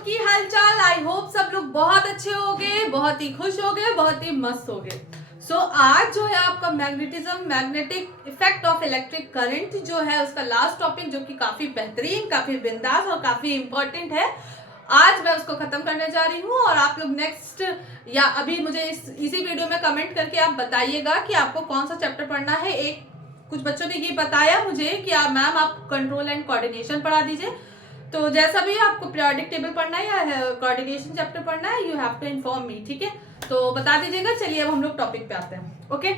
सबकी हालचाल। I hope सब लोग बहुत अच्छे होंगे, बहुत ही खुश होंगे, बहुत ही मस्त होंगे। आज जो है आपका magnetism, magnetic effect of electric current जो है उसका लास्ट टॉपिक, जो कि काफी बेहतरीन, काफी बिंदास और काफी इंपॉर्टेंट है, आज मैं उसको खत्म करने जा रही हूँ। और आप लोग नेक्स्ट या अभी मुझे इसी वीडियो में कमेंट करके आप बताइएगा कि आपको कौन सा चैप्टर पढ़ना है। कुछ बच्चों ने ये बताया मुझे कि मैम आप कंट्रोल एंड कोऑर्डिनेशन पढ़ा दीजिए। तो जैसा भी आपको पीरियोडिक टेबल पढ़ना है या कोऑर्डिनेशन चैप्टर पढ़ना है, you have to inform me, ठीक है? तो बता दीजिएगा। चलिए अब हम लोग टॉपिक पे आते हैं। Okay,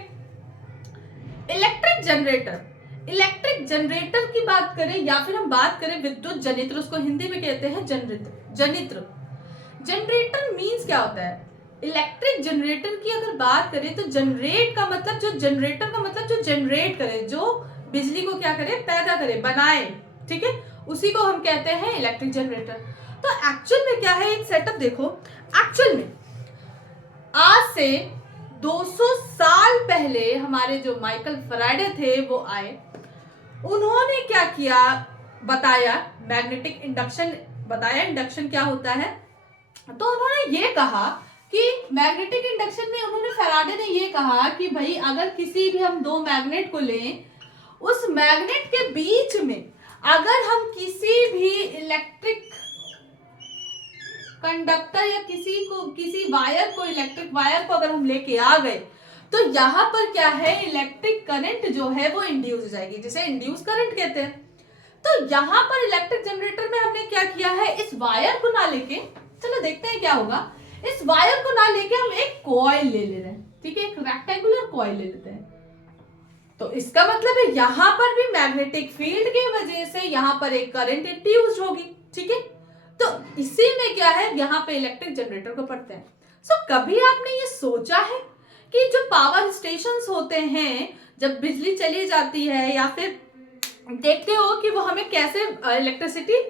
electric generator. Electric generator की बात करें या फिर हम बात करें विद्युत जनित्र, उसको हिंदी में कहते हैं जनित्र। जनरेटर मीन्स क्या होता है? इलेक्ट्रिक जनरेटर की अगर बात करें तो जनरेट का मतलब, जो जनरेटर का मतलब जो जनरेट करे, जो बिजली को क्या करे, पैदा करे, बनाए, ठीक है, उसी को हम कहते हैं इलेक्ट्रिक जनरेटर। तो एक्चुअल में क्या है, एक सेटअप देखो। एक्चुअल में आज से 200 साल पहले हमारे जो माइकल फैराडे थे वो आए, उन्होंने क्या किया, बताया मैग्नेटिक इंडक्शन, बताया इंडक्शन क्या होता है। तो उन्होंने ये कहा कि मैग्नेटिक इंडक्शन में उन्होंने, फैराडे ने ये कहा कि भाई अगर किसी भी हम दो मैग्नेट को लें, उस मैग्नेट के बीच में अगर हम किसी भी इलेक्ट्रिक कंडक्टर या किसी वायर को, इलेक्ट्रिक वायर को अगर हम लेके आ गए, तो यहाँ पर क्या है, इलेक्ट्रिक करंट जो है वो इंड्यूस हो जाएगी, जिसे इंड्यूस करंट कहते हैं। तो यहाँ पर इलेक्ट्रिक जनरेटर में हमने क्या किया है, इस वायर को ना लेके, चलो देखते हैं क्या होगा, इस वायर को ना लेके हम एक कॉइल ले रहे हैं, ठीक है, एक रेक्टेंगुलर कॉइल ले लेते हैं। तो इसका मतलब है यहाँ पर भी मैग्नेटिक फील्ड की वजह से यहाँ पर एक करंट इंड्यूस होगी, ठीक है। तो इसी में क्या है, यहाँ पे इलेक्ट्रिक जनरेटर को पढ़ते हैं। कभी आपने ये सोचा है कि जो पावर स्टेशंस होते हैं, जब बिजली चली जाती है या फिर देखते हो कि वो हमें कैसे इलेक्ट्रिसिटी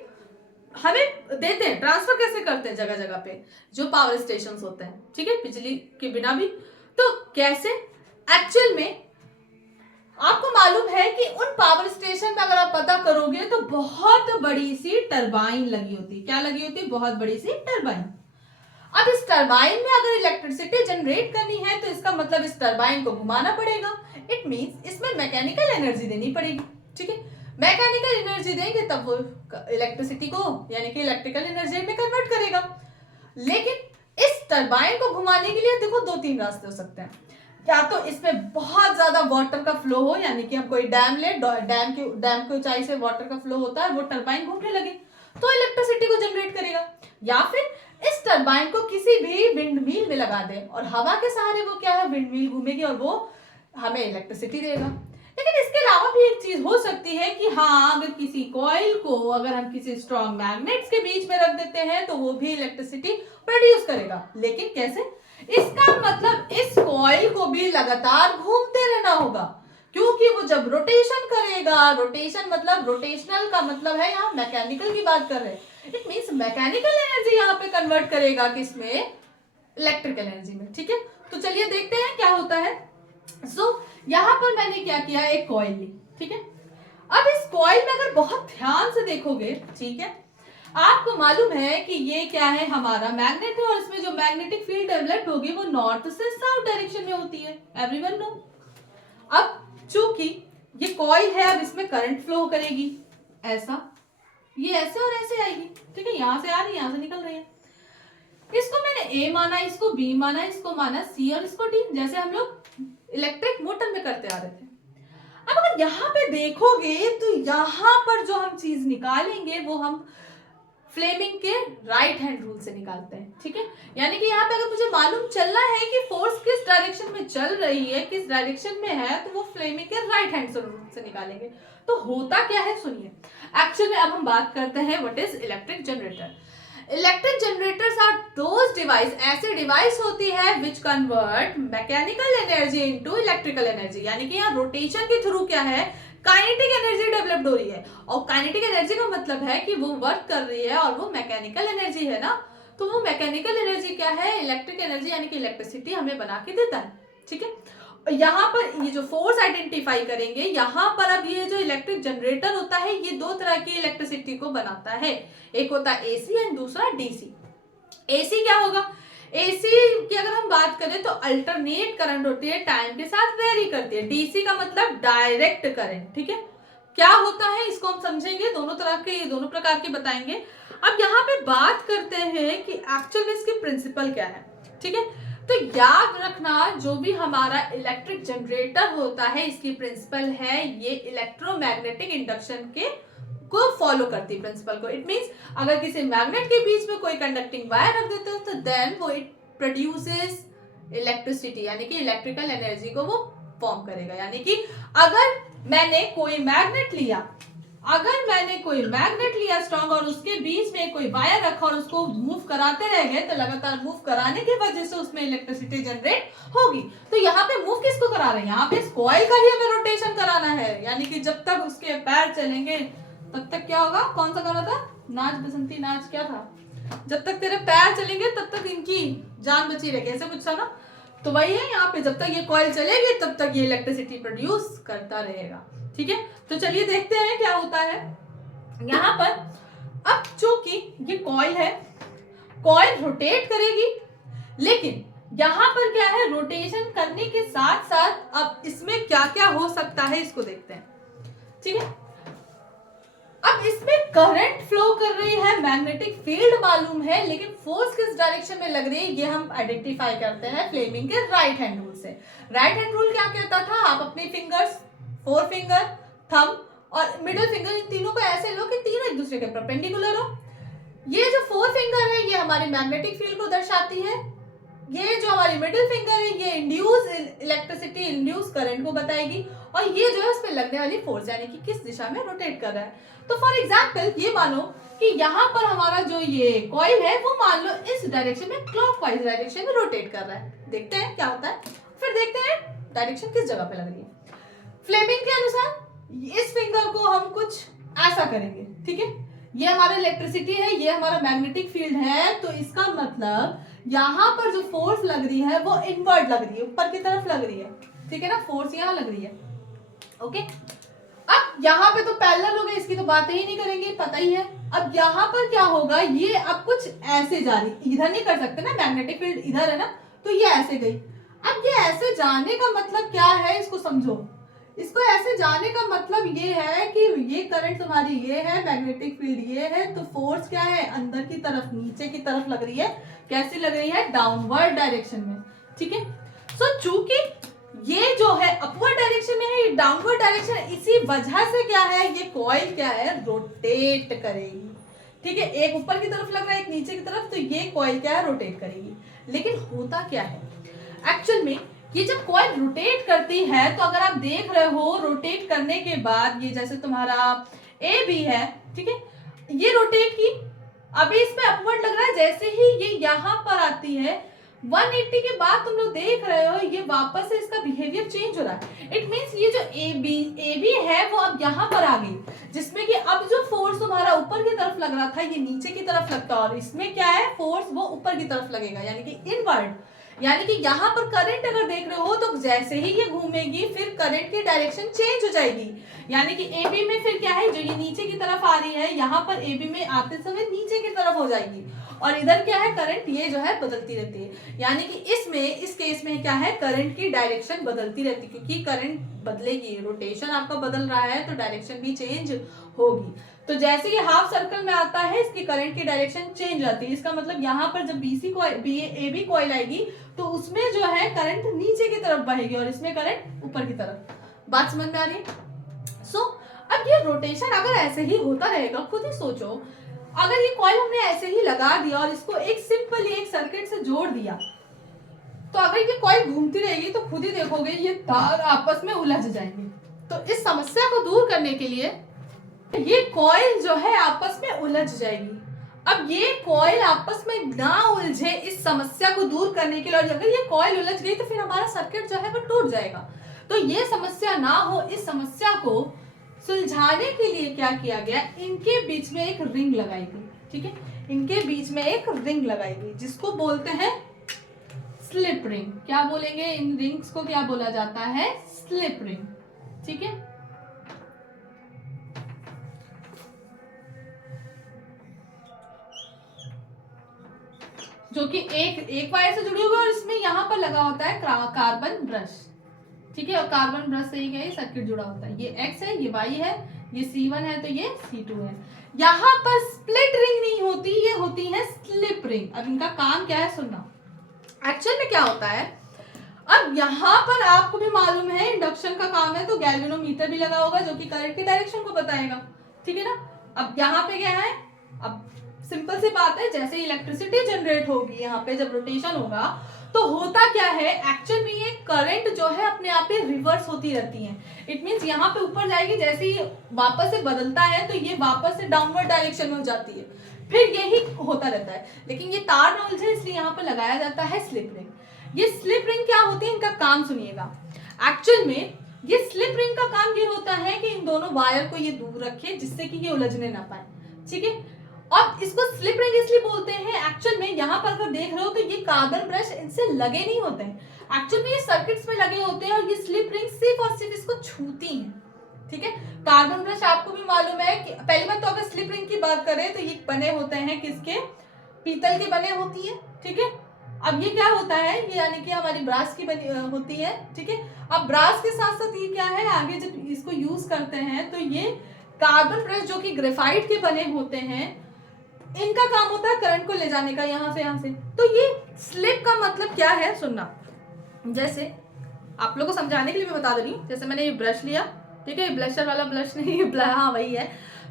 हमें देते हैं, ट्रांसफर कैसे करते हैं जगह जगह पे, जो पावर स्टेशंस होते हैं, ठीक है, बिजली के बिना भी। तो कैसे, एक्चुअल में आपको मालूम है कि उन पावर स्टेशन में अगर आप पता करोगे तो बहुत बड़ी सी टरबाइन लगी होती है। क्या लगी होती है? बहुत बड़ी सी टरबाइन। अब इस टरबाइन में अगर इलेक्ट्रिसिटी जनरेट करनी है तो इसका मतलब इस टरबाइन को घुमाना पड़ेगा। इट मींस इसमें मैकेनिकल एनर्जी देनी पड़ेगी, ठीक है। मैकेनिकल एनर्जी देंगे तब वो इलेक्ट्रिसिटी को, यानी कि इलेक्ट्रिकल एनर्जी में कन्वर्ट करेगा। लेकिन इस टरबाइन को घुमाने के लिए देखो दो तीन रास्ते हो सकते हैं। या तो इसमें बहुत ज्यादा वाटर का फ्लो हो, यानी कि हम कोई डैम ले, डैम की ऊंचाई से वाटर का फ्लो होता है, वो टरबाइन घूमने लगे तो इलेक्ट्रिसिटी को जनरेट करेगा। या फिर इस टरबाइन को किसी भी विंडमिल में लगा दे और हवा के सहारे वो क्या है, विंडमिल घूमेगी और वो हमें इलेक्ट्रिसिटी देगा। लेकिन इसके अलावा भी एक चीज हो सकती है कि हाँ, अगर किसी कॉइल को अगर हम किसी स्ट्रॉन्ग मैग्नेट्स के बीच में रख देते हैं तो वो भी इलेक्ट्रिसिटी प्रोड्यूस करेगा। लेकिन कैसे? इसका मतलब इस कॉइल को भी लगातार घूमते रहना होगा, क्योंकि वो जब रोटेशन करेगा, रोटेशन मतलब, रोटेशनल का मतलब है, यहाँ मैकेनिकल की बात कर रहे हैं, इट मींस मैकेनिकल एनर्जी यहाँ पे कन्वर्ट करेगा किसमें, इलेक्ट्रिकल एनर्जी में, ठीक है। तो चलिए देखते हैं क्या होता है। यहाँ पर मैंने क्या किया, एक कॉइल ली, ठीक है। अब इस कॉइल में अगर बहुत ध्यान से देखोगे, ठीक है, आपको मालूम है कि ये क्या है, हमारा मैग्नेट है, और इसमें जो मैग्नेटिक फील्ड डेवलप होगी वो नॉर्थ से साउथ डायरेक्शन में होती है, एवरीवन नो। अब चूंकि ये कॉइल है, अब इसमें करंट फ्लो करेगी, ऐसा, ये ऐसे और ऐसे आएगी, ठीक है, यहां से आ रही है, यहां से निकल रही है। इसको मैंने ए माना, इसको बी माना, इसको माना सी और इसको डी, जैसे हम लोग इलेक्ट्रिक मोटर में करते आ रहे थे। अब अगर यहाँ पे देखोगे तो यहाँ पर जो हम चीज निकालेंगे वो हम फ्लेमिंग के राइट हैंड रूल से निकालते हैं, ठीक है। यानी कि यहाँ पे अगर मुझे मालूम चलना है कि फोर्स किस डायरेक्शन में चल रही है, किस डायरेक्शन में है, तो वो फ्लेमिंग के राइट हैंड रूल से निकालेंगे। तो होता क्या है, सुनिए। एक्चुअली में अब हम बात करते हैं what is electric generator. Electric generators are those device, ऐसे डिवाइस होती है which convert mechanical energy into electrical energy. यानी कि यहाँ रोटेशन के थ्रू क्या है, काइनेटिक एनर्जी डेवलप्ड हो रही है, और काइनेटिक एनर्जी का मतलब है कि वो वर्क कर रही है, और वो मैकेनिकल एनर्जी है ना, तो वो मैकेनिकल एनर्जी क्या है, इलेक्ट्रिक एनर्जी, यानी कि इलेक्ट्रिसिटी हमें बना के देता है, ठीक है। यहाँ पर ये जो फोर्स आइडेंटिफाई करेंगे, यहाँ पर अब ये जो इलेक्ट्रिक जनरेटर होता है ये दो तरह की इलेक्ट्रिसिटी को बनाता है, एक होता है एसी एंड दूसरा डीसी। एसी क्या होगा? एसी की अगर हम बात करें तो अल्टरनेट करंट होती है, टाइम के साथ वेरी करती है। डीसी का मतलब डायरेक्ट करंट, ठीक है। क्या होता है इसको हम समझेंगे, दोनों तरह के, दोनों प्रकार के बताएंगे। अब यहाँ पे बात करते हैं कि एक्चुअल में इसकी प्रिंसिपल क्या है, ठीक है। तो याद रखना जो भी हमारा इलेक्ट्रिक जनरेटर होता है इसकी प्रिंसिपल है ये इलेक्ट्रोमैग्नेटिक इंडक्शन के को फॉलो करती है प्रिंसिपल को। इट मींस अगर किसी मैग्नेट के बीच में कोई कंडक्टिंग वायर रख देते हो तो देन वो इट प्रोड्यूसेस इलेक्ट्रिसिटी, यानी कि इलेक्ट्रिकल एनर्जी को वो फॉर्म करेगा। यानी कि अगर मैंने कोई मैग्नेट लिया स्ट्रॉन्ग और उसके बीच में कोई वायर रखा और उसको मूव कराते रह गए तो लगातार मूव कराने की वजह से उसमें इलेक्ट्रिसिटी जनरेट होगी। तो यहाँ पे मूव किसको करा रहे हैं? यहाँ पे इस कॉइल का ही हमें रोटेशन कराना है, यानी कि जब तक उसके पैर चलेंगे तब तक क्या होगा? कौन सा गाना था? नाच बसंती नाच, क्या था? जब तक तेरे पैर चलेंगे तब तक इनकी जान बची रहेगी, ऐसा कुछ था ना। तो वही है यहाँ पे, जब तक ये कॉइल चलेगी तब तक ये इलेक्ट्रिसिटी प्रोड्यूस करता रहेगा, ठीक है। तो चलिए देखते हैं क्या होता है यहाँ पर। अब चूंकि ये कॉइल है, कॉइल रोटेट करेगी, लेकिन यहाँ पर क्या है, रोटेशन करने के साथ साथ अब इसमें क्या क्या हो सकता है इसको देखते हैं, ठीक है। अब इसमें करंट फ्लो कर रही है, मैग्नेटिक फील्ड मालूम है, लेकिन फोर्स किस डायरेक्शन में लग रही है ये हम आइडेंटिफाई करते हैं फ्लेमिंग के राइट हैंड रूल से। राइट हैंड रूल क्या कहता था? आप अपने फिंगर्स, फोर फिंगर, थंब और मिडिल फिंगर, इन तीनों को ऐसे लो कि तीनों एक दूसरे के परपेंडिकुलर हो। ये जो फोर फिंगर है ये हमारी मैग्नेटिक फील्ड को दर्शाती है, ये जो हमारी मिडिल फिंगर है ये इंड्यूस इलेक्ट्रिसिटी, इंड्यूस करंट को बताएगी, और ये जो है उस पर लगने वाली फोर्स, यानी कि किस दिशा में रोटेट कर रहा है। तो फॉर एग्जांपल ये मानो कि यहाँ पर हमारा जो ये कॉइल है वो मान लो इस डायरेक्शन में, क्लॉकवाइज डायरेक्शन में रोटेट कर रहा है। देखते हैं क्या होता है, फिर देखते हैं डायरेक्शन किस जगह पे लग रही है। फ्लेमिंग के अनुसार इस फिंगर को हम कुछ ऐसा करेंगे, ठीक है। ये हमारा इलेक्ट्रिसिटी है, ये हमारा मैग्नेटिक फील्ड है, तो इसका मतलब यहाँ पर जो फोर्स लग रही है वो इनवर्ट लग रही है, ऊपर की तरफ लग रही है, ठीक है ना। फोर्स यहाँ लग रही है, ओके। अब यहाँ पे तो पैरेलल हो गए, इसकी तो बात ही नहीं करेंगे, पता ही है। अब यहाँ पर क्या होगा, ये अब कुछ ऐसे जा रही, इधर नहीं कर सकते ना, मैग्नेटिक फील्ड इधर है ना, तो ये ऐसे गई। अब ये ऐसे जाने का मतलब क्या है इसको समझो। इसको ऐसे जाने का मतलब ये है कि ये करंट तुम्हारी ये है, मैग्नेटिक फील्ड ये है, तो फोर्स क्या है, अंदर की तरफ, नीचे की तरफ लग रही है। कैसी लग रही है? डाउनवर्ड डायरेक्शन में, ठीक है। सो चूंकि ये जो है अपवर्ड डायरेक्शन में है, ये डाउनवर्ड डायरेक्शन है, इसी वजह से क्या है, ये कॉइल क्या है, रोटेट करेगी, ठीक है। एक ऊपर की तरफ लग रहा है, एक नीचे की तरफ, तो ये कॉइल क्या है, रोटेट करेगी। लेकिन होता क्या है एक्चुअल में, ये जब कॉइल रोटेट करती है तो अगर आप देख रहे हो रोटेट करने के बाद ये जैसे तुम्हारा ए बी है, ठीक है, ये रोटेट की, अभी इसमें अपवर्ड लग रहा है, जैसे ही ये यहाँ पर आती है 180 के बाद तुम लोग देख रहे हो ये वापस से इसका बिहेवियर चेंज हो रहा है। इट मींस ये जो ए बी है वो अब यहाँ पर आ गई, जिसमें कि अब जो फोर्स तुम्हारा ऊपर की तरफ लग रहा था ये नीचे की तरफ लगता है, और इसमें क्या है, फोर्स वो ऊपर की तरफ लगेगा, यानी कि इनवर्ड। यानी कि यहाँ पर करंट अगर देख रहे हो तो जैसे ही ये घूमेगी फिर करंट की डायरेक्शन चेंज हो जाएगी, यानी कि ए बी में फिर क्या है, जो ये नीचे की तरफ आ रही है यहाँ पर ए बी में आते समय नीचे की तरफ हो जाएगी, और इधर क्या है, करंट ये जो है बदलती रहती है। यानी कि इसमें, इस केस में क्या है, करंट की डायरेक्शन बदलती रहती है, क्योंकि करंट बदलेगी, रोटेशन आपका बदल रहा है तो डायरेक्शन भी चेंज होगी। तो जैसे ये हाफ सर्कल में आता है इसकी करंट की डायरेक्शन चेंज आती है, इसका मतलब यहाँ पर जब ए बी कॉइल आएगी तो उसमें जो है करंट नीचे की तरफ बहेगी और इसमें करंट ऊपर की तरफ। बात समझ में आ रही है? सो अब ये रोटेशन अगर ऐसे ही होता रहेगा, खुद ही सोचो, अगर ये कॉइल हमने ऐसे ही लगा दिया और इसको एक सिंपल एक सर्किट से जोड़ दिया, तो अगर ये कॉइल घूमती रहेगी तो खुद ही देखोगे ये तार आपस में उलझ जाएंगे। तो इस समस्या को दूर करने के लिए ये कॉइल जो है आपस में उलझ जाएगी। अब ये कॉइल आपस में ना उलझे, इस समस्या को दूर करने के लिए, और अगर ये कॉइल उलझ गई तो फिर हमारा सर्किट जो है वो टूट जाएगा। तो ये समस्या ना हो, इस समस्या को सुलझाने के लिए क्या किया गया, इनके बीच में एक रिंग लगाई गई, ठीक है। इनके बीच में एक रिंग लगाई गई जिसको बोलते हैं स्लिप रिंग। क्या बोलेंगे इन रिंग्स को, क्या बोला जाता है? Slip ring. ठीक है, जो कि एक वायर से जुड़ी हुई है और इसमें यहां पर लगा होता है कार्बन ब्रश। ठीक है, और कार्बन ब्रश से ही क्या सर्किट जुड़ा होता है। ये X है, ये Y है, ये C1 है, तो ये C2 है। यहाँ पर स्प्लिट रिंग नहीं होती, ये होती है स्लिप रिंग। अब इनका काम क्या है सुनना। एक्चुअल में क्या होता है, अब यहाँ पर आपको भी मालूम है इंडक्शन का काम है, तो गैल्वेनोमीटर भी लगा होगा जो कि करंट की डायरेक्शन को बताएगा। ठीक है ना। अब यहाँ पे क्या है, अब सिंपल सी बात है, जैसे इलेक्ट्रिसिटी जनरेट होगी यहाँ पे जब रोटेशन होगा तो होता क्या है, एक्चुअल में ये करंट जो है अपने आप ही रिवर्स होती रहती है। इट मींस यहाँ पे ऊपर जाएगी, जैसे ही वापस से बदलता है तो ये वापस से डाउनवर्ड डायरेक्शन में हो जाती है, फिर यही होता रहता है। लेकिन ये तार में उलझे इसलिए यहाँ पे लगाया जाता है स्लिप रिंग। ये स्लिप रिंग क्या होती है, इनका काम सुनिएगा। एक्चुअल में ये स्लिप रिंग का काम ये होता है कि इन दोनों वायर को ये दूर रखे जिससे कि ये उलझने ना पाए। ठीक है, अब इसको स्लिप रिंग इसलिए बोलते हैं, एक्चुअल में यहाँ पर अगर देख रहे हो तो ये कार्बन ब्रश इनसे लगे नहीं होते हैं, एक्चुअल में ये सर्किट्स में लगे होते हैं और ये स्लिप रिंग सिर्फ और सिर्फ इसको छूती हैं। ठीक है, कार्बन ब्रश आपको भी मालूम है कि पहली बात तो अगर स्लिप रिंग की बात करें तो ये बने होते हैं किसके, पीतल के बने होती है। ठीक है, अब ये क्या होता है, ये यानी कि हमारी ब्रास की बनी होती है। ठीक है, अब ब्रास के साथ साथ ये क्या है, आगे जब इसको यूज करते हैं तो ये कार्बन ब्रश जो कि ग्रेफाइट के बने होते हैं, इनका काम होता है करंट को ले जाने का यहाँ से। तो ये स्लिप का मतलब क्या है सुनना। जैसे आप लोगों को समझाने के लिए मैं बता दे रही हूँ, जैसे मैंने ये ब्रश लिया, ठीक है, ब्लशर वाला ब्रश नहीं, हाँ वही है।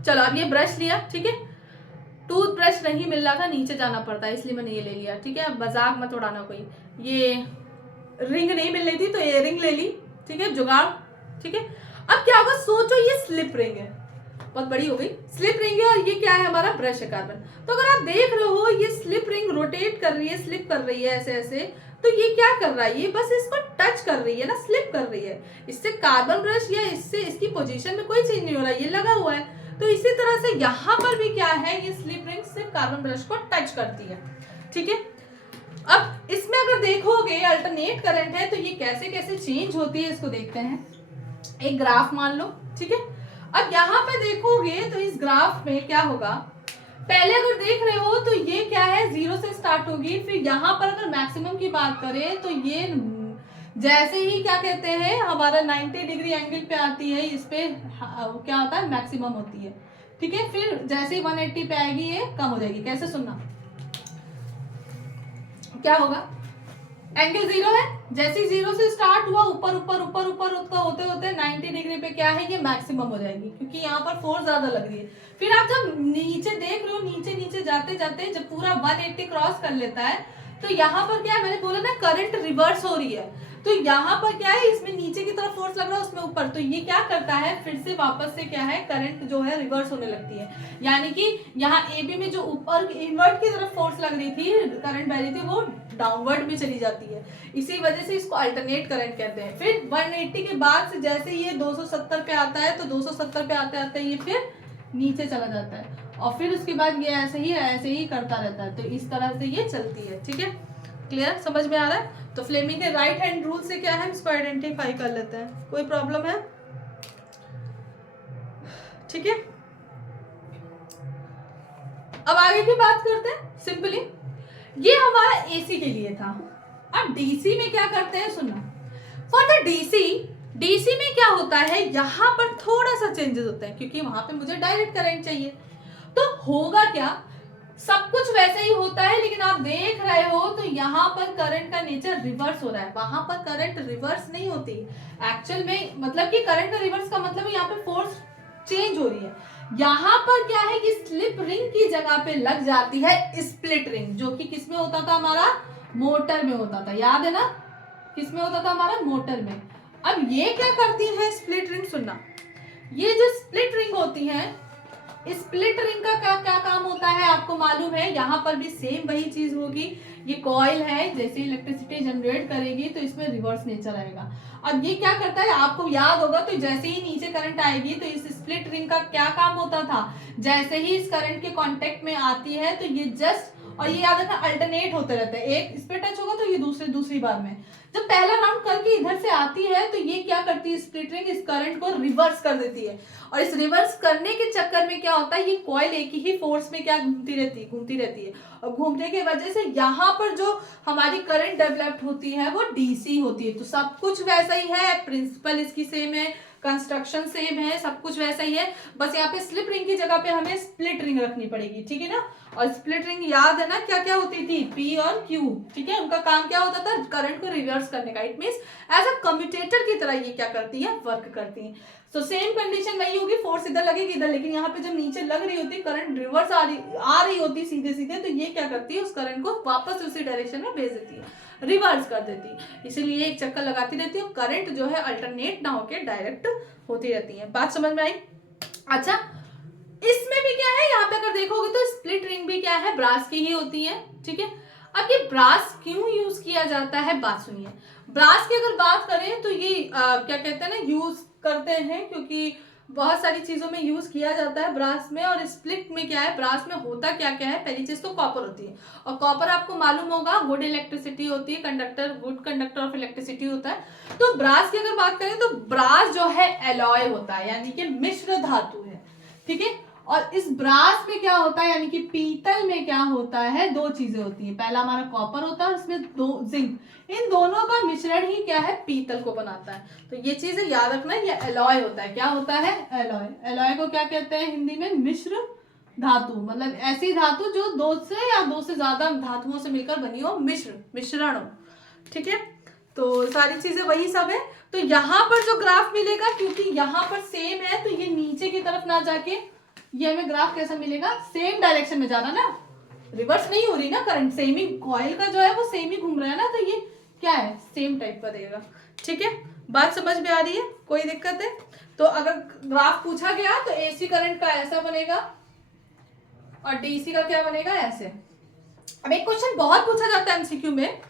चलो अब ये ब्रश लिया, ठीक है, टूथ ब्रश नहीं मिल रहा था, नीचे जाना पड़ता है इसलिए मैंने ये ले लिया। ठीक है, मजाक मत उड़ाना कोई। ये रिंग नहीं मिल रही थी तो ये रिंग ले ली। ठीक है, जुगाड़। ठीक है, अब क्या होगा सोचो, ये स्लिप रिंग है, बहुत बड़ी हो गई, स्लिप रिंग है, और ये क्या है हमारा ब्रश है कार्बन। तो अगर आप देख रहे हो ये स्लिप रिंग रोटेट कर रही है, स्लिप कर रही है ऐसे ऐसे, तो ये क्या कर रहा है, ये बस इसको टच कर रही है ना, स्लिप कर रही है। इससे कार्बन ब्रश या इससे इसकी पोजीशन में कोई चेंज नहीं हो रहा है, ये लगा हुआ है। तो इसी तरह से यहाँ पर भी क्या है, ये स्लिप रिंग सिर्फ कार्बन ब्रश को टच करती है। ठीक है, अब इसमें अगर देखोगे अल्टरनेट करंट है तो ये कैसे कैसे चेंज होती है इसको देखते हैं। एक ग्राफ मान लो। ठीक है, अब यहाँ पे देखोगे तो इस ग्राफ में क्या होगा, पहले अगर देख रहे हो तो ये क्या है, 0 से स्टार्ट होगी, फिर यहाँ पर अगर मैक्सिमम की बात करें तो ये जैसे ही क्या कहते हैं हमारा 90 डिग्री एंगल पे आती है, इस पे क्या होता है, मैक्सिमम होती है। ठीक है, फिर जैसे ही 180 पे आएगी ये कम हो जाएगी। कैसे सुनना, क्या होगा, एंगल 0 है, जैसे 0 से स्टार्ट हुआ ऊपर ऊपर ऊपर ऊपर होते होते 90 डिग्री पे क्या है, ये मैक्सिमम हो जाएगी क्योंकि यहाँ पर फोर्स ज्यादा लग रही है। फिर आप जब नीचे देख रहे हो, नीचे नीचे जाते जाते जब पूरा 180 क्रॉस कर लेता है तो यहाँ पर क्या है, मैंने बोला ना करंट रिवर्स हो रही है, तो यहाँ पर क्या है, इसमें नीचे की तरफ फोर्स लग रहा है, उसमें ऊपर, तो ये क्या करता है, फिर से वापस से क्या है, करंट जो है रिवर्स होने लगती है। यानी कि यहाँ AB में जो ऊपर इनवर्ट की तरफ फोर्स लग रही थी, करंट बह रही थी, वो डाउनवर्ड में चली जाती है। इसी वजह से इसको अल्टरनेट करंट कहते हैं। फिर 180 के बाद से जैसे ये 270 पे आता है तो 270 पे आते आते ये फिर नीचे चला जाता है, और फिर उसके बाद ये ऐसे ही करता रहता है। तो इस तरह से ये चलती है। ठीक है, क्लियर, समझ में आ रहा है। तो फ्लेमिंग के राइट हैंड रूल से क्या है, इसको आइडेंटिफाई कर लेते हैं। कोई प्रॉब्लम है? ठीक है, अब आगे की बात करते हैं। सिंपली ये हमारा AC के लिए था। अब DC में क्या करते हैं सुनना। फॉर द DC में क्या होता है, यहाँ पर थोड़ा सा चेंजेस होते हैं क्योंकि वहां पे मुझे डायरेक्ट करंट चाहिए। तो होगा क्या, सब कुछ वैसे ही होता है, लेकिन आप देख रहे हो तो यहाँ पर करंट का नेचर रिवर्स हो रहा है, वहां पर करंट रिवर्स नहीं होती। एक्चुअल में मतलब कि करंट का रिवर्स का मतलब है यहाँ पे फोर्स चेंज हो रही है। यहाँ पर क्या है कि स्लिप रिंग की जगह पे लग जाती है स्प्लिट रिंग, जो कि किसमें होता था, हमारा मोटर में होता था, याद है ना, किसमें होता था, हमारा मोटर में। अब ये क्या करती है स्प्लिट रिंग, सुनना, ये जो स्प्लिट रिंग होती है, स्प्लिट रिंग का क्या काम होता है आपको मालूम है। यहाँ पर भी सेम वही चीज होगी, ये कॉइल है, जैसे इलेक्ट्रिसिटी जनरेट करेगी तो इसमें रिवर्स नेचर आएगा। अब ये क्या करता है, आपको याद होगा, तो जैसे ही नीचे करंट आएगी तो इस स्प्लिट रिंग का क्या काम होता था, जैसे ही इस करंट के कांटेक्ट में आती है तो ये जस्ट और ये याद रखना अल्टरनेट होते रहते हैं, एक इस पे टच होगा तो ये दूसरी बार में। जब पहला राउंड करके इधर से आती है तो ये क्या करती है, स्प्लिट रिंग इस करंट को रिवर्स कर देती है, और इस रिवर्स करने के चक्कर में क्या होता है, ये कॉइल एक ही फोर्स में क्या घूमती रहती है, और घूमने की वजह से यहाँ पर जो हमारी करंट डेवलप्ड होती है वो डीसी होती है। तो सब कुछ वैसा ही है, प्रिंसिपल इसकी सेम है, कंस्ट्रक्शन सेम है, सब कुछ वैसा ही है, बस यहाँ पे स्लिप रिंग की जगह पे हमें स्प्लिट रिंग रखनी पड़ेगी, ठीक है ना। और स्प्लिट रिंग याद है ना क्या क्या होती थी, पी और क्यू, ठीक है, उनका काम क्या होता था, करंट को रिवर्स करने का। It means as a commutator की तरह ये क्या करती है, वर्क करती है। तो सेम कंडीशन वही होगी, फोर्स इधर लगेगी इधर, लेकिन यहाँ पे जब नीचे लग रही होती, करंट रिवर्स आ रही होती सीधे सीधे, तो ये क्या करती है, उस करंट को वापस उसी डायरेक्शन में भेज देती है, रिवर्स कर देती है। इसीलिए एक चक्कर लगाती रहती है, करंट जो है अल्टरनेट ना होके डायरेक्ट होती रहती है। बात समझ में आई? अच्छा, इसमें भी क्या है, यहाँ पे अगर देखोगे तो स्प्लिट रिंग भी क्या है, ब्रास की ही होती है, ठीक है। अब ये ब्रास क्यों यूज किया जाता है, बात सुनिए। ब्रास की अगर बात करें तो ये क्या कहते हैं ना, यूज करते हैं क्योंकि बहुत सारी चीजों में यूज किया जाता है ब्रास में। और स्प्लिट में क्या है, ब्रास में होता क्या क्या है, पहली चीज तो कॉपर होती है, और कॉपर आपको मालूम होगा गुड इलेक्ट्रिसिटी होती है, conductor, good conductor of electricity होता है। तो ब्रास की अगर बात करें तो ब्रास जो है एलॉय होता है, यानी कि मिश्र धातु है, ठीक है। और इस ब्रास में क्या होता है, यानी कि पीतल में क्या होता है, दो चीजें होती हैं, पहला हमारा कॉपर होता है और इसमें दो जिंक, इन दोनों का मिश्रण ही क्या है, पीतल को बनाता है। तो ये चीजें याद रखना, ये एलॉय होता है, क्या होता है, एलॉय। एलॉय को क्या कहते हैं हिंदी में, मिश्र धातु, मतलब ऐसी धातु जो दो से या दो से ज्यादा धातुओं से मिलकर बनी हो, मिश्रण हो, ठीक है। तो सारी चीजें वही सब है। तो यहाँ पर जो ग्राफ मिलेगा, क्योंकि यहाँ पर सेम है, तो ये नीचे की तरफ ना जाके ये हमें ग्राफ कैसा मिलेगा, सेम डायरेक्शन में जाना ना, रिवर्स नहीं हो रही ना करंट, सेम ही कॉइल का जो है वो सेम ही घूम रहा है ना, तो ये क्या है, सेम टाइप का देगा, ठीक है। बात समझ में आ रही है, कोई दिक्कत है? तो अगर ग्राफ पूछा गया तो एसी करंट का ऐसा बनेगा और डीसी का क्या बनेगा, ऐसे। अब एक क्वेश्चन बहुत पूछा जाता है एमसीक्यू में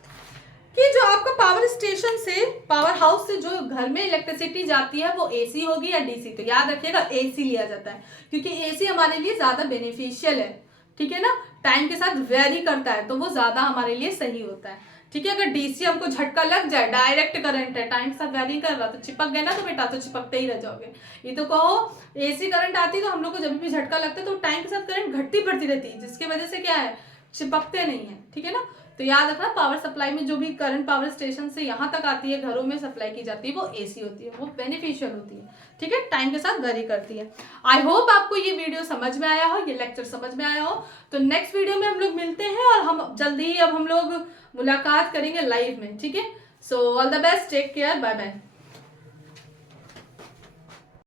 कि जो आपका पावर स्टेशन से, पावर हाउस से जो घर में इलेक्ट्रिसिटी जाती है वो एसी होगी या डीसी। तो याद रखिएगा एसी लिया जाता है, क्योंकि एसी हमारे लिए ज्यादा बेनिफिशियल है, ठीक है ना, टाइम के साथ वेरी करता है तो वो ज्यादा हमारे लिए सही होता है, ठीक है। अगर डीसी हमको झटका लग जाए, डायरेक्ट करंट है, टाइम के साथ वेरी कर रहा, तो चिपक गए ना तो बेटा, तो चिपकते ही रह जाओगे। ये तो कहो एसी करंट आती है तो हम लोग को जब भी झटका लगता है तो टाइम के साथ करंट घटती बढ़ती रहती है, जिसकी वजह से क्या है, चिपकते नहीं है, ठीक है ना। तो याद रखना, पावर सप्लाई में जो भी करंट पावर स्टेशन से यहाँ तक आती है, घरों में सप्लाई की जाती है, वो एसी होती है, वो बेनिफिशियल होती है, ठीक है, टाइम के साथ वेरी करती है। आई होप आपको ये वीडियो समझ में आया हो, ये लेक्चर समझ में आया हो। तो नेक्स्ट वीडियो में हम लोग मिलते हैं और हम जल्दी ही अब हम लोग मुलाकात करेंगे लाइव में, ठीक है। So all the best, take care, bye bye.